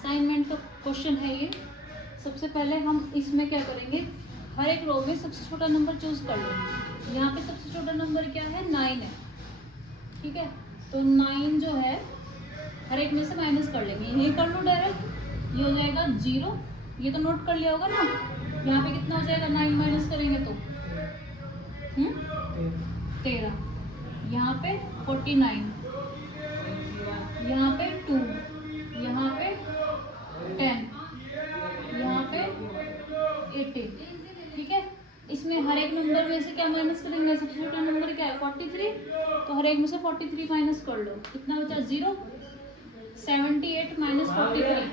Assignment का question है ये। सबसे पहले हम इसमें क्या करेंगे, हर एक रो में सबसे छोटा नंबर चूज कर लेंगे। यहाँ पे सबसे छोटा नंबर क्या है, 9 है। ठीक है, तो 9 जो है हर एक में से माइनस कर लेंगे। यही कर लो डायरेक्ट, ये हो जाएगा 0। ये तो नोट कर लिया होगा ना। यहाँ पे कितना हो जाएगा, 9 माइनस करेंगे तो 13। यहाँ पे 49, यहाँ पे 2, यहाँ पे 10, यहाँ पे 80। ठीक है, इसमें हर एक नंबर में से क्या माइनस करेंगे, सबसे छोटा नंबर क्या है 43, तो हर एक में से 43 माइनस कर लो। कितना बचा, 0। 78 माइनस 43,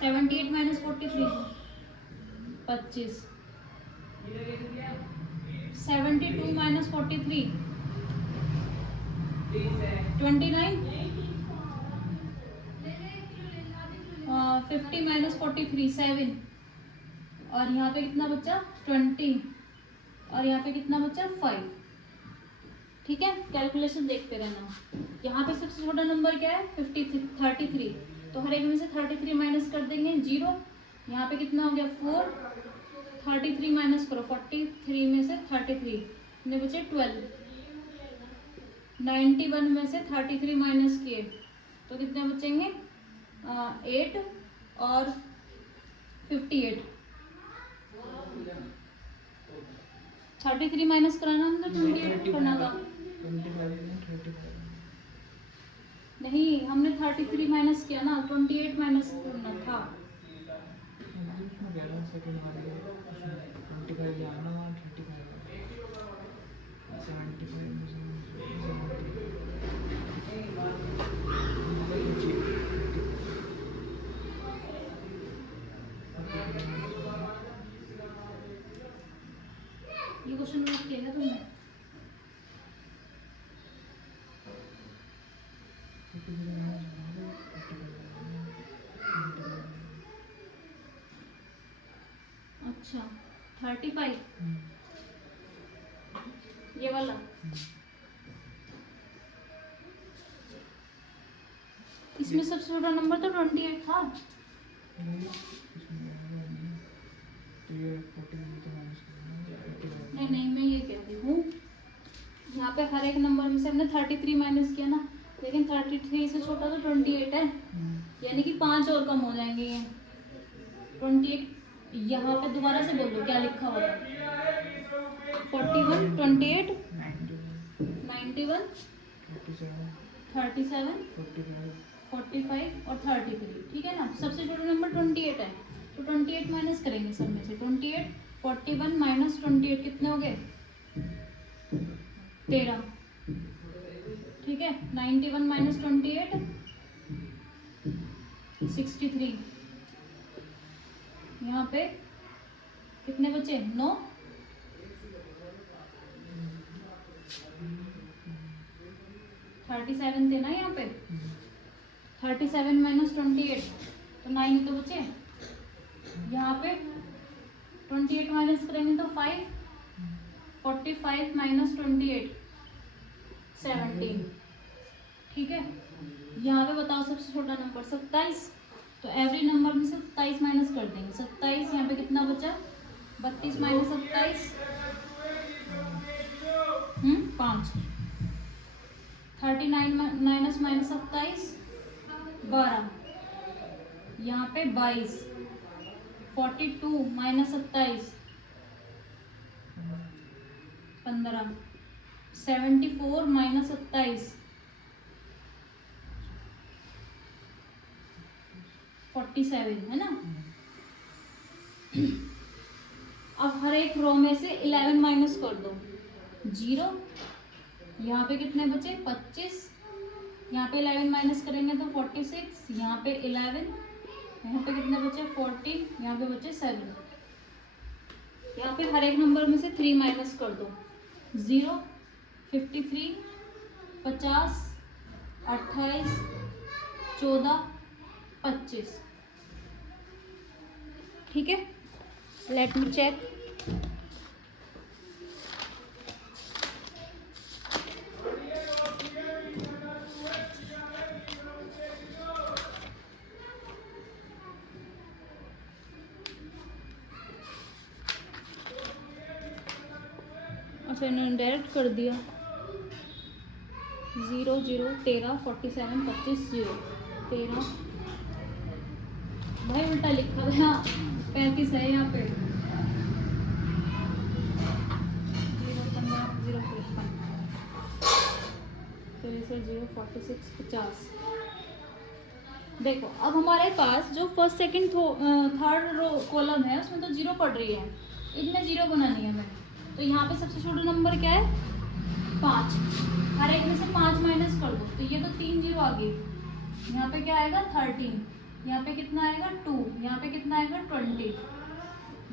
78 माइनस 43 25। 72 माइनस 43 29। 50 माइनस 43 7। और यहाँ पे कितना बचा 20, और यहाँ पे कितना बचा 5। ठीक है, कैलकुलेशन देखते रहना। यहाँ पे सबसे छोटा नंबर क्या है 33, तो हर एक में से 33 माइनस कर देंगे 0। यहाँ पे कितना हो गया 4, 33 माइनस करो 43 में से 33, कितने बचे 12। 91 में से 33 माइनस किए तो कितने बचेंगे 8 और 58। 33 माइनस कराना हम तो 28 करना था। नहीं, हमने 33 माइनस किया ना, 28 माइनस करना था। ये क्वेश्चन नोट किया है तुमने? अच्छा 35 ये वाला। इसमें सबसे छोटा नंबर तो 28 था। नहीं, मैं ये कह रही हूँ यहाँ पे हर एक नंबर में से हमने 33 माइनस किया ना, लेकिन 33 से छोटा तो 28 है, यानी कि 5 और कम हो जाएंगे ये 28। यहाँ पे दोबारा से बोलो क्या लिखा हुआ है, 41 28 91 37 45 और 33। ठीक है ना, सबसे छोटा नंबर 28 है, तो 28 माइनस करेंगे सब में से। 28 41 माइनस 28 कितने हो गए 13। ठीक है, 91 माइनस 28 63। यहाँ पे कितने बचे 9। 37 थे ना यहाँ पे, 37 माइनस 28 तो 9 ही तो बचे। यहाँ पे 28 माइनस करेंगे तो 5, 45 माइनस 28 17। ठीक है, यहाँ पे बताओ सबसे छोटा नंबर 27, तो एवरी नंबर में से 27 माइनस कर देंगे। 27 यहाँ पे कितना बचा 32 माइनस 27 5। 39 माइनस 27 12, यहाँ पे 22। 42 माइनस 27 15। 74 माइनस 27 47 है ना। अब हर एक रो में से 11 माइनस कर दो 0। यहाँ पे कितने बचे 25, यहाँ पे 11 माइनस करेंगे तो 46, यहाँ पे 11, यहाँ पे कितने बचे 14, यहाँ पे बचे 7। यहाँ पे हर एक नंबर में से 3 माइनस कर दो 0 53 50 28 14 25। ठीक है, लेट मी चेक। अच्छा इन्होंने डायरेक्ट कर दिया 0 0 13 47 25 0 13 भाई उल्टा लिखा गया 35 है यहाँ पे 0 15 0 53 फिर से 0 46 50। देखो अब हमारे पास जो first second third row column है उसमें तो 0 पड़ रही है, इनमें 0 बनानी है हमें। तो यहाँ पे सबसे छोटा नंबर क्या है 5, हर एक में से 5 माइनस कर दो तो ये तो 3 0 आ गई। यहाँ पे क्या आएगा 13, यहाँ पे कितना आएगा 2, यहाँ पे कितना आएगा 20।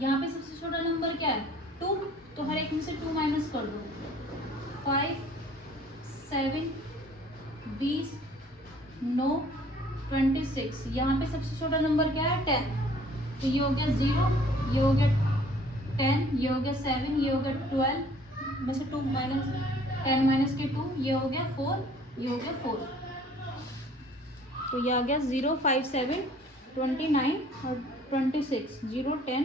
यहाँ पे सबसे छोटा नंबर क्या है 2, तो हर एक में से 2 माइनस कर दो 5 7 20 9 26। यहाँ पे सबसे छोटा नंबर क्या है 10, तो ये हो गया 0, ये हो गया 10, ये हो गया 7, ये हो गया 12 में से 2 माइनस 10 माइनस के 2, ये हो गया 4, ये हो गया 4। तो ये आ गया 0 5 7 29 और 26 0 10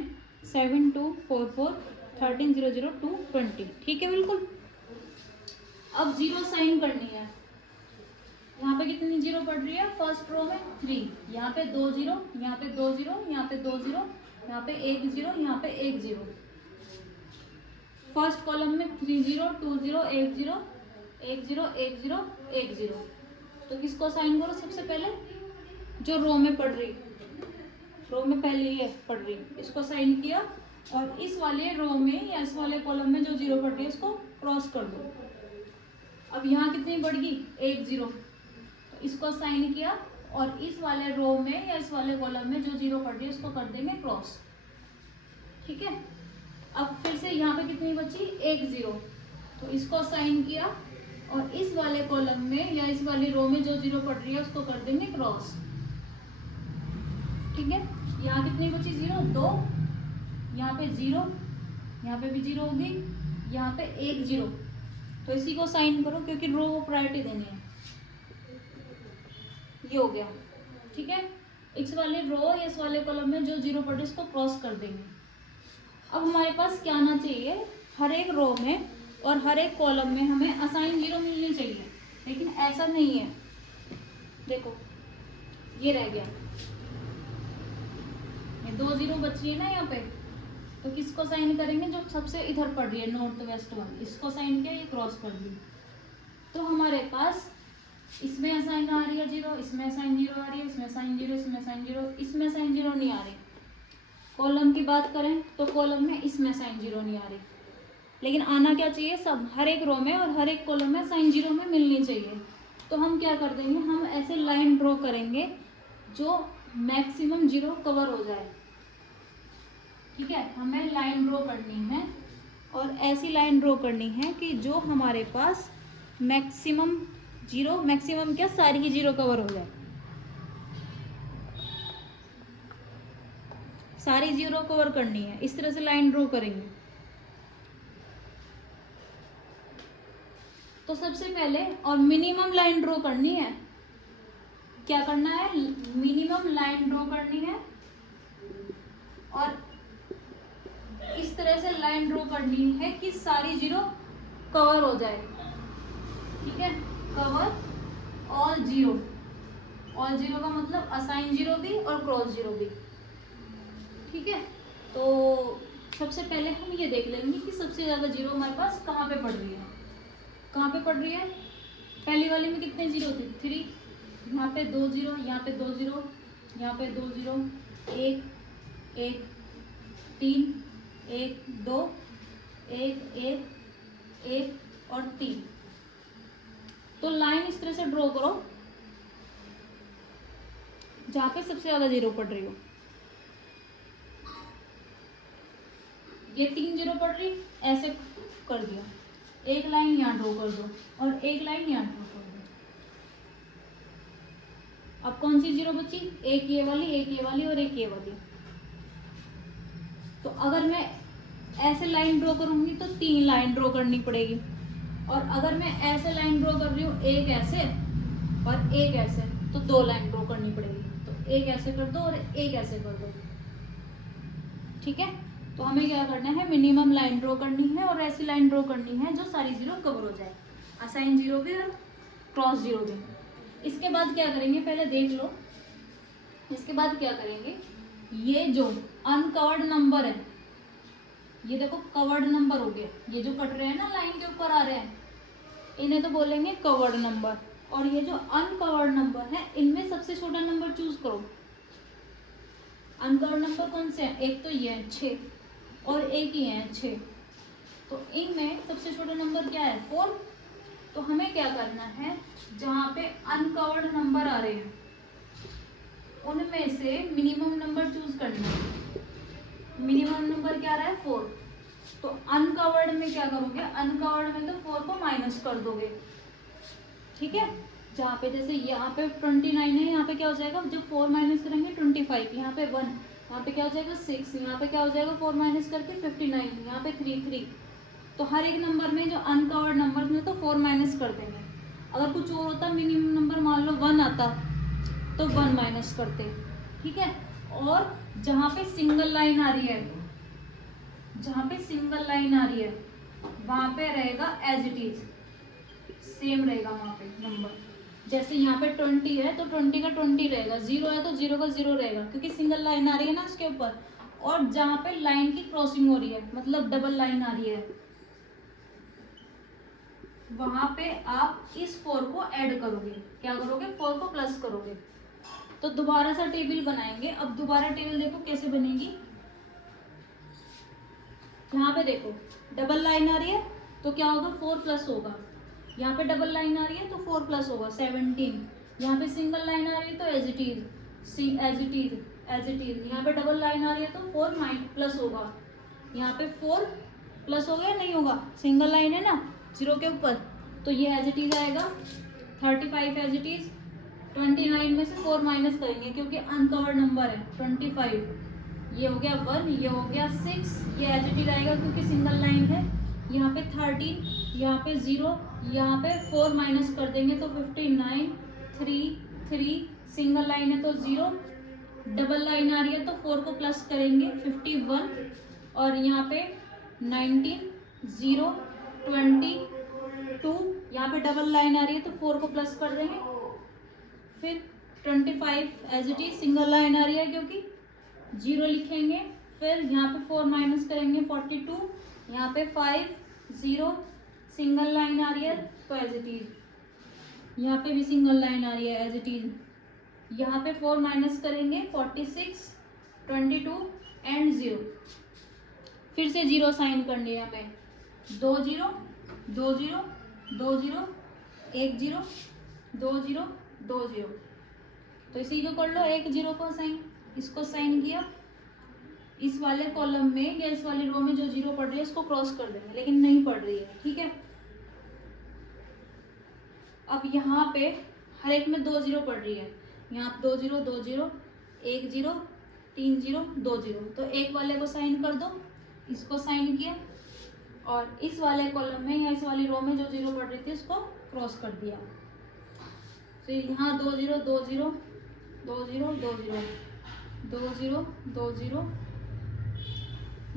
7 2 4 4 13 0 0 2 20। ठीक है बिल्कुल। अब 0 साइन करनी है। यहाँ पे कितनी 0 पड़ रही है फर्स्ट रो में 3, यहाँ पे 2 0, यहाँ पे 2 0, यहाँ पे 2 0, यहाँ पे 1 0, यहाँ पे 1 0। फर्स्ट कॉलम में 3 0 2 0 1 0 1 0 1 0 1 0। तो किसको साइन करो सबसे पहले जो रो में पड़ रही, रो में पहले ये पड़ रही इसको साइन किया, और इस वाले रो में या इस वाले कॉलम में जो 0 पड़ रही है उसको क्रॉस कर दो। अब यहाँ कितनी बढ़ गई 1 0, इसको साइन किया और इस वाले रो में या इस वाले कॉलम में जो 0 पड़ रही है उसको कर देंगे क्रॉस। ठीक है। अब फिर से यहाँ पे कितनी बची 1 0, तो इसको साइन किया और इस वाले कॉलम में या इस वाली रो में जो 0 पड़ रही है उसको कर देंगे क्रॉस। ठीक है। यहाँ कितनी बची 0 2, यहाँ पे 0, यहाँ पे भी 0 होगी, यहाँ पे 1 0। तो इसी को साइन करो क्योंकि रो को प्रायोरिटी देनी है। ये हो गया। ठीक है। इस वाले रो या इस वाले कॉलम में जो 0 पड़े उसको क्रॉस कर देंगे। अब हमारे पास क्या आना चाहिए, हर एक रो में और हर एक कॉलम में हमें असाइन 0 मिलनी चाहिए, लेकिन ऐसा नहीं है। देखो ये रह गया, ये 2 0 बची है ना यहाँ पे, तो किसको साइन करेंगे जो सबसे इधर पड़ रही है नॉर्थ वेस्ट वन, इसको साइन किया, ये क्रॉस कर दी। तो हमारे पास इसमें असाइन आ रही है 0, इसमें असाइन 0 आ रही है, इसमें असाइन 0, इसमें असाइन 0, इसमें असाइन 0 नहीं आ रही। कॉलम की बात करें तो कॉलम में इसमें साइन 0 नहीं आ रही, लेकिन आना क्या चाहिए सब हर एक रो में और हर एक कॉलम में साइन 0 में मिलनी चाहिए। तो हम क्या कर देंगे, हम ऐसे लाइन ड्रॉ करेंगे जो मैक्सिमम 0 कवर हो जाए। ठीक है। हमें लाइन ड्रॉ करनी है और ऐसी लाइन ड्रॉ करनी है कि जो हमारे पास मैक्सिमम 0, मैक्सिमम क्या सारी ही 0 कवर हो जाए, सारी 0 कवर करनी है। इस तरह से लाइन ड्रॉ करेंगे। तो सबसे पहले और मिनिमम लाइन ड्रॉ करनी है। क्या करना है, मिनिमम लाइन ड्रॉ करनी है और इस तरह से लाइन ड्रॉ करनी है कि सारी 0 कवर हो जाए। ठीक है। कवर ऑल 0, ऑल 0 का मतलब असाइन 0 भी और क्रॉस 0 भी। ठीक है। तो सबसे पहले हम ये देख लेंगे कि सबसे ज़्यादा 0 हमारे पास कहाँ पे पड़ रही है। कहाँ पे पड़ रही है, पहली वाली में कितने 0 थे 3, यहाँ पे 2 0, यहाँ पे 2 0, यहाँ पे 2 0, 1 1 3 1 2 1 1 1 और 3। तो लाइन इस तरह से ड्रॉ करो जहाँ पे सबसे ज़्यादा 0 पड़ रही हो। ये 3 0 पड़ रही, ऐसे कर दिया, एक लाइन यहाँ ड्रॉ कर दो और एक लाइन यहाँ ड्रॉ कर दो। अब कौन सी 0 बची, एक ये वाली, एक ये वाली और एक ये वाली। तो अगर मैं ऐसे लाइन ड्रॉ करूंगी तो 3 लाइन ड्रॉ करनी पड़ेगी, और अगर मैं ऐसे लाइन ड्रॉ कर रही हूँ एक ऐसे और एक ऐसे, तो 2 लाइन ड्रॉ करनी पड़ेगी। तो एक ऐसे कर दो और एक ऐसे कर दो। ठीक है। तो हमें क्या करना है, मिनिमम लाइन ड्रॉ करनी है और ऐसी लाइन ड्रॉ करनी है जो सारी जीरो कवर हो जाए, असाइन जीरो भी और क्रॉस जीरो भी। इसके बाद क्या करेंगे, पहले देख लो, इसके बाद क्या करेंगे, ये जो अनकवर्ड नंबर है, ये देखो कवर्ड नंबर हो गया, ये जो कट रहे हैं ना लाइन के ऊपर आ रहे हैं, इन्हें तो बोलेंगे कवर्ड नंबर। और ये जो अनकवर्ड नंबर है, इनमें सबसे छोटा नंबर चूज करो। अनकवर्ड नंबर कौन से हैं, एक तो ये है 6 और एक ही है 6, तो इनमें सबसे छोटा नंबर क्या है 4। तो हमें क्या करना है, जहाँ पे अनकवर्ड नंबर आ रहे हैं उनमें से मिनिमम नंबर चूज करना है। मिनिमम नंबर क्या आ रहा है 4, तो अनकवर्ड में क्या करोगे, अनकवर्ड में तो 4 को माइनस कर दोगे, ठीक है। जहाँ पे जैसे यहाँ पे 29 है, यहाँ पे क्या हो जाएगा, जब 4 माइनस करेंगे 25, यहाँ पे 1, यहाँ पे क्या हो जाएगा 6, यहाँ पे क्या हो जाएगा 4 माइनस करके 59, यहाँ पे 3। तो हर एक नंबर में जो अनकवर्ड नंबर में तो 4 माइनस कर देंगे। अगर कुछ और होता, मिनिमम नंबर मान लो 1 आता, तो 1 माइनस करते, ठीक है। और जहाँ पे सिंगल लाइन आ रही है, जहाँ पे सिंगल लाइन आ रही है वहाँ पे रहेगा एज इट इज, सेम रहेगा वहाँ पे नंबर। जैसे यहाँ पे 20 है तो 20 का 20 रहेगा, 0 है तो 0 का 0 रहेगा, क्योंकि सिंगल लाइन आ रही है ना उसके ऊपर। और जहाँ पे लाइन की क्रॉसिंग हो रही है, मतलब डबल लाइन आ रही है, वहाँ पे आप इस 4 को ऐड करोगे, क्या करोगे 4 को प्लस करोगे। तो दोबारा सा टेबल बनाएंगे। अब दोबारा टेबल देखो कैसे बनेगी, यहाँ पे देखो डबल लाइन आ रही है तो क्या होगा 4 प्लस होगा, यहाँ पे डबल लाइन आ रही है तो 4 प्लस होगा 17, यहाँ पे सिंगल लाइन आ रही है तो as it is, as it is, as it is, यहाँ पे डबल लाइन आ रही है तो 4 प्लस होगा, यहाँ पे 4 प्लस होगा या नहीं होगा, सिंगल लाइन है ना 0 के ऊपर, तो ये एज इट इज आएगा। 35 एज इट इज, 29 में से 4 माइनस करेंगे क्योंकि अनकवर्ड नंबर है 25, ये हो गया 1, ये हो गया 6, ये एज इट इज आएगा क्योंकि सिंगल लाइन है। यहाँ पे 13, यहाँ पे 0, यहाँ पे 4 माइनस कर देंगे तो 59, 3, सिंगल लाइन है तो 0, डबल लाइन आ रही है तो 4 को प्लस करेंगे 51, और यहाँ पे 19, 0, 22, यहाँ पे डबल लाइन आ रही है तो 4 को प्लस कर देंगे, फिर 25 as it is, single line आ रही है क्योंकि 0 लिखेंगे, फिर यहाँ पे 4 माइनस करेंगे 42, यहाँ पे 5, 0, सिंगल लाइन आ रही है तो एज इट इज, यहाँ पे भी सिंगल लाइन आ रही है एज इट इज, यहाँ पे 4 माइनस करेंगे 46, 22 एंड 0, फिर से 0 साइन करनी है यहाँ पे, 2 0, 2 0, 2 0, 1 0, 2 0, 2 0, तो इसी को कर लो, 1 0 को साइन, इसको साइन किया, इस वाले कॉलम में या इस वाली रो में जो 0 पड़ रही है इसको क्रॉस कर देंगे, लेकिन नहीं पड़ रही है, ठीक है। अब यहाँ पे हर एक में 2 0 पड़ रही है, यहाँ 2 0, 2 0, 1 0, 3 0, 2 0, तो एक वाले को साइन कर दो, इसको साइन किया, और इस वाले कॉलम में या इस वाली रो में जो 0 पड़ रही थी उसको क्रॉस कर दिया। तो यहाँ 2 0, 2 0, 2 0, 2 0, 2 0, 2 0,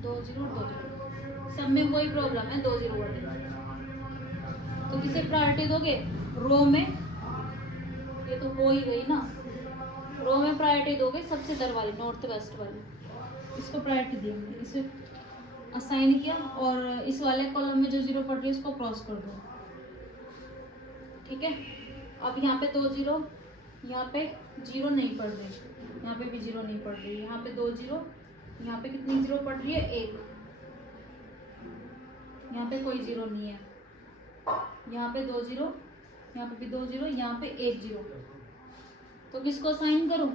2 0, 2 0, सब में वही प्रॉब्लम है 2 0 वाली। तो किसे प्रायोरिटी दोगे, रो में, ये तो हो ही गई ना, रो में प्रायोरिटी दोगे सबसे दर वाली, नॉर्थ वेस्ट वाली, इसको प्रायोरिटी देंगे, इसे असाइन किया, और इस वाले कॉलम में जो 0 पड़ रही है उसको क्रॉस कर दो, ठीक है। अब यहाँ पे 2 0, यहाँ पे 0 नहीं पड़ रही, यहाँ पे भी 0 नहीं पड़ रही, यहाँ पे 2 0, यहाँ पे कितनी 0 पड़ रही है 1, यहाँ पे कोई 0 नहीं है, यहाँ पे 2 0, यहाँ पे भी 2 0, यहाँ पे 1 0, तो किसको साइन करूं,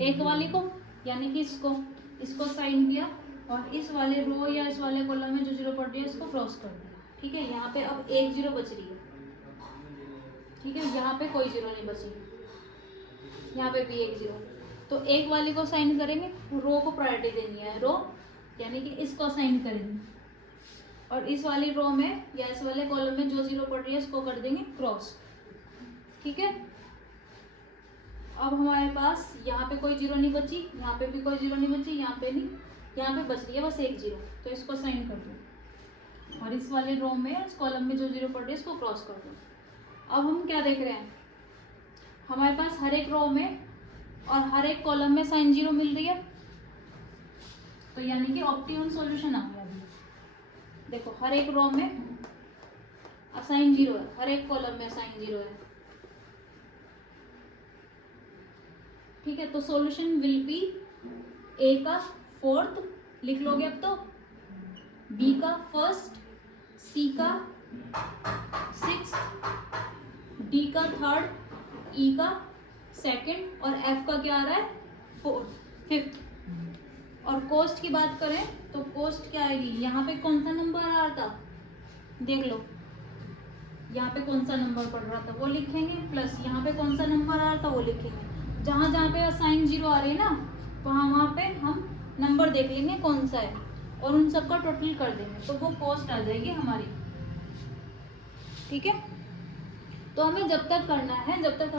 एक वाली को, यानी कि इसको साइन किया, और इस वाले रो या इस वाले कॉलम में जो 0 पड़ रही है इसको क्रॉस कर दिया, ठीक है। यहाँ पे अब 1 0 बच रही है, ठीक है, यहाँ पे कोई 0 नहीं बची, यहाँ पे भी 1 0, तो एक वाली को साइन करेंगे, रो को प्रायोरिटी देनी है, रो यानी कि इसको साइन करेंगे, और इस वाली रो में या इस वाले कॉलम में जो 0 पड़ रही है इसको कर देंगे क्रॉस, ठीक है। अब हमारे पास यहाँ पे कोई 0 नहीं बची, यहाँ पे भी कोई 0 नहीं बची, यहाँ पे नहीं, यहाँ पे बच रही है बस एक जीरो, तो इसको साइन कर दो और इस वाले रो में इस कॉलम में जो जीरो पड़ रही है इसको क्रॉस कर दो। अब हम क्या देख रहे हैं, हमारे पास हर एक रो में और हर एक कॉलम में साइन जीरो मिल रही है, तो यानी कि ऑप्टिमम सॉल्यूशन आ गया। अभी देखो हर एक रो में साइन जीरो है, हर एक कॉलम में साइन जीरो है, ठीक है। तो सॉल्यूशन विल बी ए का फोर्थ लिख लोगे अब तो, बी का फर्स्ट, सी का सिक्स्थ, डी का थर्ड, ई का सेकंड और एफ का क्या आ रहा है फोर्थ फिफ्थ। और कोस्ट की बात करें तो कोस्ट क्या आएगी, यहाँ पे कौन सा नंबर आ रहा था देख लो, यहाँ पे कौन सा नंबर पड़ रहा था वो लिखेंगे, प्लस यहाँ पे कौन सा नंबर आ रहा था वो लिखेंगे। जहाँ जहाँ पे साइन जीरो आ रही है ना वहाँ पे हम नंबर देख लेंगे कौन सा है और उन सब का टोटल कर देंगे, तो वो कोस्ट आ जाएगी हमारी, ठीक है। तो हमें जब तक करना है, जब तक